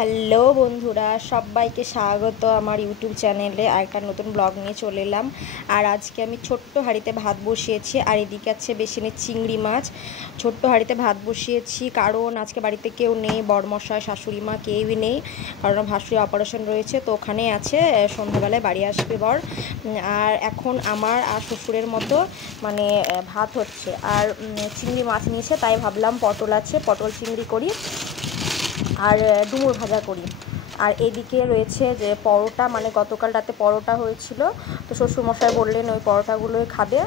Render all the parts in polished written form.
Hello বন্ধুরা, সবাইকে স্বাগত আমার ইউটিউব চ্যানেলে। আরেকটা নতুন ব্লগ নিয়ে চলে এলাম। আর আজকে আমি ছোট্ট হাঁড়িতে ভাত বসিয়েছি, আর এদিকে আছে বেসিনে চিংড়ি মাছ। ছোট্ট হাঁড়িতে ভাত বসিয়েছি কারণ আজকে বাড়িতে কেউ নেই, বড়মশাই শাশুড়ি মা কেউই নেই, কারণ ভাসুরি অপারেশন রয়েছে, তো ওখানেই আছে। সন্ধ্যাবেলায় বাড়ি আসবে বর। আর এখন আমার আর শ্বশুরের মতো মানে ভাত হচ্ছে, আর চিংড়ি মাছ নিয়েছে, তাই ভাবলাম পটল আছে, পটল চিংড়ি করি আর ডুমুর ভাজা করি। আর এদিকে রয়েছে যে পরোটা, মানে গতকাল রাতে পরোটা হয়েছিল, তো শ্বশুরমশাই বললেন ওই পরোটাগুলোই খাবে,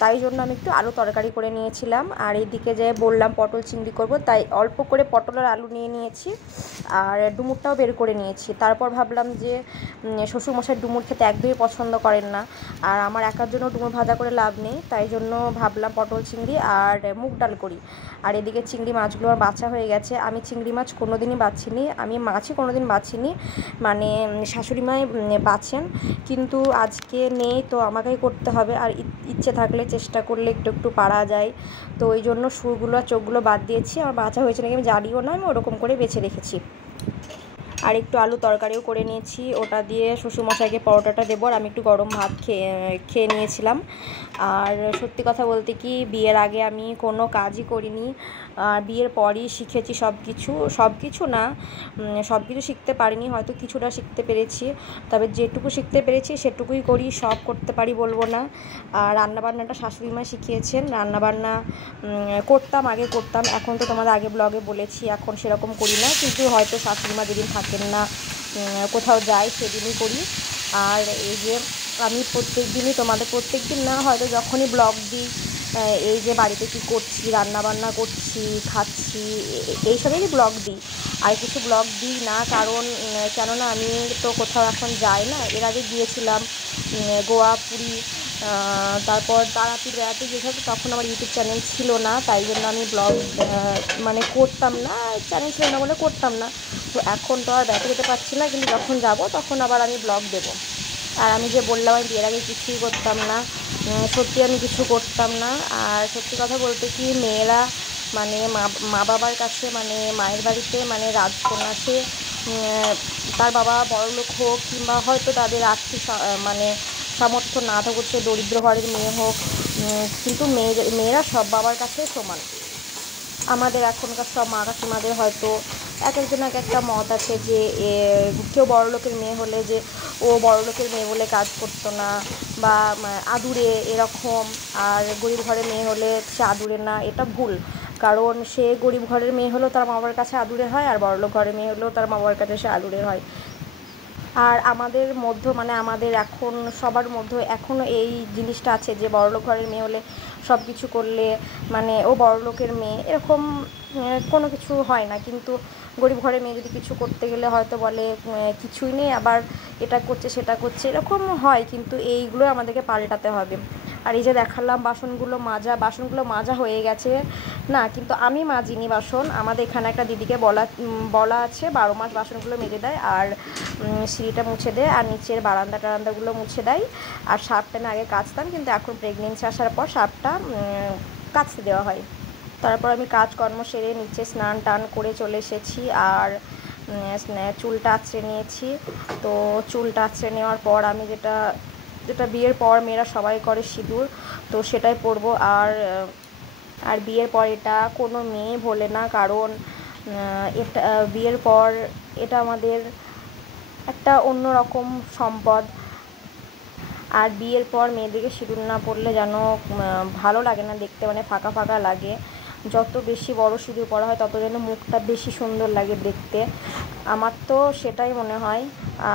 তাই জন্য আমি একটু আলু তরকারি করে নিয়েছিলাম। আর এদিকে যে বললাম পটল চিংড়ি করব, তাই অল্প করে পটল আর আলু নিয়ে নিয়েছি, আর ডুমুরটাও বের করে নিয়েছি। তারপর ভাবলাম যে শ্বশুরমশাই ডুমুর খেতে একদমই পছন্দ করেন না, আর আমার একার জন্য ডুমুর ভাজা করে লাভ নেই, তাই জন্য ভাবলাম পটল চিংড়ি আর মুগ ডাল করি। আর এদিকে চিংড়ি মাছগুলো আমার বাছা হয়ে গেছে। আমি চিংড়ি মাছ কোনো দিনই বাছিনি, আমি মাছই কোনো দিন বাছিনি, মানে শাশুড়ি মাই বাছেন, কিন্তু আজকে নেই তো আমাকেই করতে হবে। আর ইচ্ছে থাকলে চেষ্টা করলে একটু একটু পারা যায়, তো ওই জন্য সুরগুলো আর চোখগুলো বাদ দিয়েছি। আমার বাছা হয়েছে নাকি আমি জানিও না, আমি ওরকম করে বেছে রেখেছি। আর একটু আলু তরকারিও করে নিয়েছি, ওটা দিয়ে শ্বশুরমশাইকে পরোটাটা দেবো, আর আমি একটু গরম ভাত খেয়ে নিয়েছিলাম। আর সত্যি কথা বলতে কি, বিয়ের আগে আমি কোনো কাজই করিনি, আর বিয়ের পরই শিখেছি সব কিছু না, সব কিছু শিখতে পারিনি, হয়তো কিছুটা শিখতে পেরেছি, তবে যেটুকু শিখতে পেরেছি সেটুকুই করি, সব করতে পারি বলবো না। আর রান্নাবান্নাটা শাশুড়ি মা শিখিয়েছেন, রান্নাবান্না আগে করতাম, এখন তো তোমাদের আগে ব্লগে বলেছি এখন সেরকম করি না, কিন্তু হয়তো শাশুড়ি মা যেদিন থাকেন না, কোথাও যাই, সেদিনই করি। আর এই যে আমি প্রত্যেক দিন না, হয়তো যখনই ব্লগ দিই, এই যে বাড়িতে কী করছি, রান্নাবান্না করছি, খাচ্ছি, এইসবেরই ব্লগ দিই, আর কিছু ব্লগ দিই না, কারণ কেননা আমি তো কোথাও এখন যাই না। এর আগে গিয়েছিলাম গোয়া, পুরী, তারপর তারাপীঠ বেড়াতে গিয়েছিলাম, তখন আমার ইউটিউব চ্যানেল ছিল না, তাই জন্য আমি ব্লগ মানে করতাম না, চ্যানেল ছিল না বলে করতাম না। তো এখন তো আর বেড়াতে যেতে পারছি না, কিন্তু যখন যাব তখন আবার আমি ব্লগ দেবো। আর আমি যে বললাম আমি বিয়ের আগে কিছুই করতাম না, সত্যি আমি কিছু করতাম না। আর সত্যি কথা বলতে কি, মেয়েরা মানে মা বাবার কাছে, মানে মায়ের বাড়িতে, মানে রাজকন্যা, সে তার বাবা বড়লোক হোক, কিংবা হয়তো তাদের আর্থিক মানে সামর্থ্য না থাকুক, সে দরিদ্র ঘরের মেয়ে হোক, কিন্তু মেয়েরা সব বাবার কাছে সমান। আমাদের এখনকার সব মা কাকিমাদের হয়তো এক একজন এক একটা মত আছে, যে কেউ বড়লোকের মেয়ে হলে যে ও বড়লোকের মেয়ে বলে কাজ করতো না, বা আদুরে এরকম, আর গরিব ঘরের মেয়ে হলে সে আদুরে না, এটা ভুল। কারণ সে গরিব ঘরের মেয়ে হলেও তার মা বাবার কাছে আদুরে হয়, আর বড়লোক ঘরের মেয়ে হলেও তার মা বাবার কাছে সে আদুরে হয়। আর আমাদের মধ্যে, মানে আমাদের এখন সবার মধ্যে এখনও এই জিনিসটা আছে যে বড়লোক ঘরের মেয়ে হলে সব কিছু করলে মানে ও বড়লোকের মেয়ে, এরকম কোনো কিছু হয় না। কিন্তু গরিব ঘরের মেয়ে যদি কিছু করতে গেলে হয়তো বলে কিছুই নেই, আবার এটা করছে সেটা করছে, এরকম হয়, কিন্তু এইগুলো আমাদেরকে পাল্টাতে হবে। আর এই যে দেখালাম বাসনগুলো মাজা হয়ে গেছে না, কিন্তু আমি মাজিনি বাসন, আমাদের এখানে একটা দিদিকে বলা আছে 12 মাস বাসনগুলো মেজে দেয়, আর সিঁড়িটা মুছে দেয়, আর নিচের বারান্দাগুলো মুছে দেয়। আর সার্ফটা আমি আগে কাচতাম, কিন্তু এখন প্রেগনেন্সি আসার পর সার্ফটা কাচতে দেওয়া হয়। তারপর আমি কাজকর্ম সেরে নিচে স্নান টান করে চলে এসেছি, আর চুলটা আঁচড়ে নিয়েছি। তো চুলটা আঁচড়ে নেওয়ার পর আমি যেটা বিয়ের পর মেয়েরা সবাই করে, সিঁদুর, তো সেটাই পরবো। আর বিয়ের পর এটা কোনো মেয়ে ভোলে না, কারণ এটা বিয়ের পর এটা আমাদের একটা অন্যরকম সম্পদ। আর বিয়ের পর মেয়েদেরকে সিঁদুর না পরলে যেন ভালো লাগে না দেখতে, মানে ফাঁকা ফাঁকা লাগে। যত বেশি বড় সিঁদুর পরা হয় তত যেন মুখটা বেশি সুন্দর লাগে দেখতে, আমার তো সেটাই মনে হয়।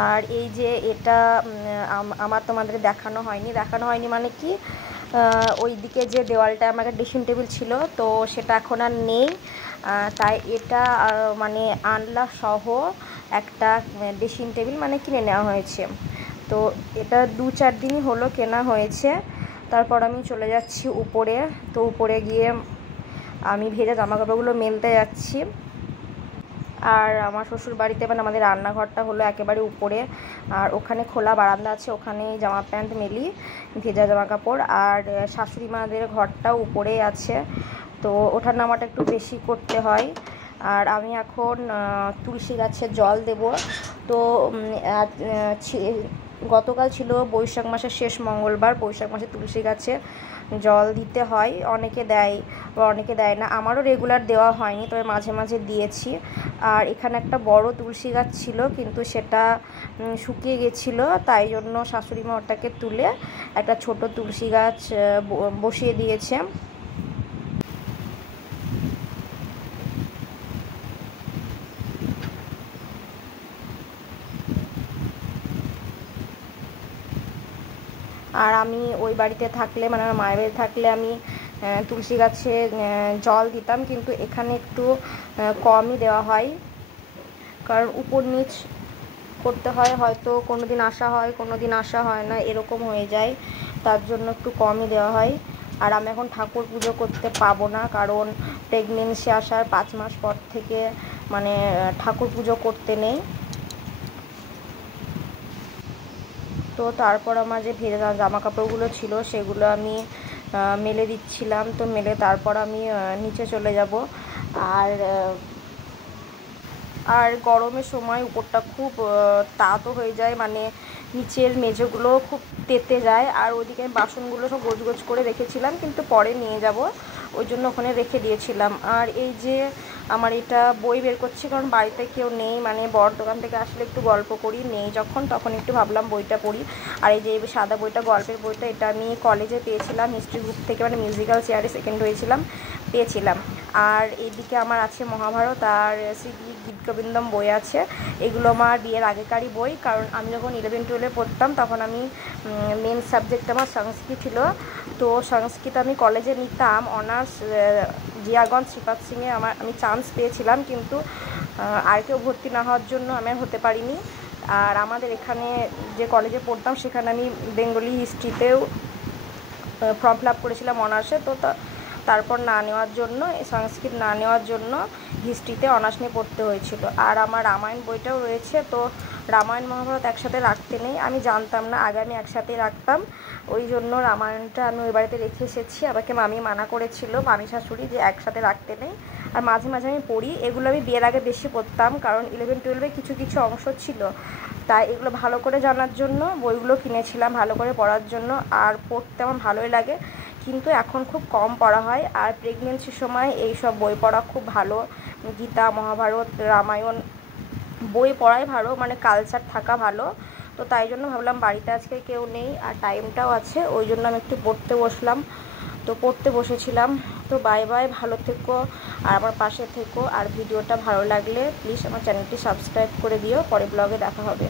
আর এই যে এটা আমার তোমাদের দেখানো হয়নি মানে কি, ওই দিকে যে দেওয়ালটা আমার একটা ড্রেসিং টেবিল ছিল, তো সেটা এখন আর নেই, তাই এটা মানে আনলা সহ একটা ড্রেসিং টেবিল মানে কিনে নেওয়া হয়েছে। তো এটা 2-4 দিনই হলো কেনা হয়েছে। তারপর আমি চলে যাচ্ছি উপরে, তো উপরে গিয়ে আমি ভেজা জামাকাপড়গুলো মেলতে যাচ্ছি। আর আমার শ্বশুর বাড়িতে মানে আমাদের রান্নাঘরটা হলো একেবারে উপরে, আর ওখানে খোলা বারান্দা আছে, ওখানেই জামা প্যান্ট মেলি, ভেজা জামা কাপড়। আর শাশুড়ি মাদের ঘরটাও উপরেই আছে, তো ওঠার নামাটা একটু বেশি করতে হয়। আর আমি এখন তুলসী গাছে জল দেব। তো গতকাল ছিল বৈশাখ মাসের শেষ মঙ্গলবার। বৈশাখ মাসে তুলসী গাছে জল দিতে হয়, অনেকে দেয় বা অনেকে দেয় না। আমারও রেগুলার দেওয়া হয়নি, তবে মাঝে মাঝে দিয়েছি। আর এখানে একটা বড় তুলসী গাছ ছিল, কিন্তু সেটা শুকিয়ে গেছিলো, তাই জন্য শাশুড়ি মা ওটাকে তুলে একটা ছোট তুলসী গাছ বসিয়ে দিয়েছে। আর আমি ওই বাড়িতে থাকলে, মানে আমার মায়ের বাড়িতে থাকলে আমি তুলসী গাছে জল দিতাম, কিন্তু এখানে একটু কমই দেওয়া হয়, কারণ উপর নিচ করতে হয়। হয়তো কোনো দিন আসা হয়, কোনো দিন আসা হয় না, এরকম হয়ে যায়, তার জন্য একটু কমই দেওয়া হয়। আর আমি এখন ঠাকুর পুজো করতে পাবো না, কারণ প্রেগনেন্সি আসার 5 মাস পর থেকে মানে ঠাকুর পুজো করতে নেই। তো তারপর আমার যে ভেজা জামা কাপড়গুলো ছিল সেগুলো আমি মেলে দিচ্ছিলাম। তো মেলে তারপর আমি নিচে চলে যাব। আর আর গরমের সময় উপরটা খুব তাতো হয়ে যায়, মানে নিচের মেঝেগুলো খুব তেতে যায়। আর ওইদিকে বাসনগুলো সব গোছ করে রেখেছিলাম, কিন্তু পরে নিয়ে যাব, ওই জন্য ওখানে রেখে দিয়েছিলাম। আর এই যে আমার এটা বই বের করছি, কারণ বাড়িতে কেউ নেই, মানে বর দোকান থেকে আসলে একটু গল্প করি, নেই যখন তখন একটু ভাবলাম বইটা পড়ি। আর এই যে সাদা বইটা, গল্পের বইটা, এটা আমি কলেজে পেয়েছিলাম হিস্ট্রি গ্রুপ থেকে, মানে মিউজিক্যাল চেয়ারে সেকেন্ড হয়েছিলাম, পেয়েছিলাম। আর এইদিকে আমার আছে মহাভারত আর শ্রী গীতগোবিন্দম বই আছে। এগুলো আমার বিয়ের আগেকারই বই, কারণ আমি যখন 11-12 পড়তাম তখন আমি মেন সাবজেক্ট আমার সংস্কৃত ছিল। তো সংস্কৃত আমি কলেজে নিতাম, অনার্স জিয়াগঞ্জ শ্রীপাদ সিংয়ে আমি চান্স পেয়েছিলাম, কিন্তু আর কেউ ভর্তি না হওয়ার জন্য আমি আর হতে পারিনি। আর আমাদের এখানে যে কলেজে পড়তাম সেখানে আমি বেঙ্গলি হিস্ট্রিতেও ফর্ম ফিল আপ করেছিলাম অনার্সে। তো তারপর না নেওয়ার জন্য, সংস্কৃত না নেওয়ার জন্য হিস্ট্রিতে অনার্স নিয়ে পড়তে হয়েছিল। আর আমার রামায়ণ বইটাও রয়েছে। তো রামায়ণ মহাভারত একসাথে রাখতে নেই, আমি জানতাম না, আগে আমি একসাথেই রাখতাম, ওই জন্য রামায়ণটা আমি ওই বাড়িতে রেখে এসেছি। আমাকে মামি মানা করেছিল, মামি শাশুড়ি, যে একসাথে রাখতে নেই। আর মাঝে মাঝে আমি পড়ি, এগুলো আমি বিয়ের আগে বেশি পড়তাম, কারণ 11-12 কিছু কিছু অংশ ছিল, তাই এগুলো ভালো করে জানার জন্য বইগুলো কিনেছিলাম, ভালো করে পড়ার জন্য। আর পড়তে আমার ভালোই লাগে, কিন্তু এখন খুব কম পড়া হয়। আর প্রেগনেন্সির সময় এই সব বই পড়া খুব ভালো, গীতা, মহাভারত, রামায়ণ বই পড়াই ভালো, মানে কালচার থাকা ভালো। তো তাই জন্য ভাবলাম বাড়িতে আজকে কেউ নেই আর টাইমটাও আছে, ওই জন্য আমি একটু পড়তে বসলাম। তো পড়তে বসেছিলাম। তো বাই বাই, ভালো থেকো আর আমার পাশে থেকো। আর ভিডিওটা ভালো লাগলে প্লিজ আমার চ্যানেলটি সাবস্ক্রাইব করে দিও। পরে ব্লগে দেখা হবে।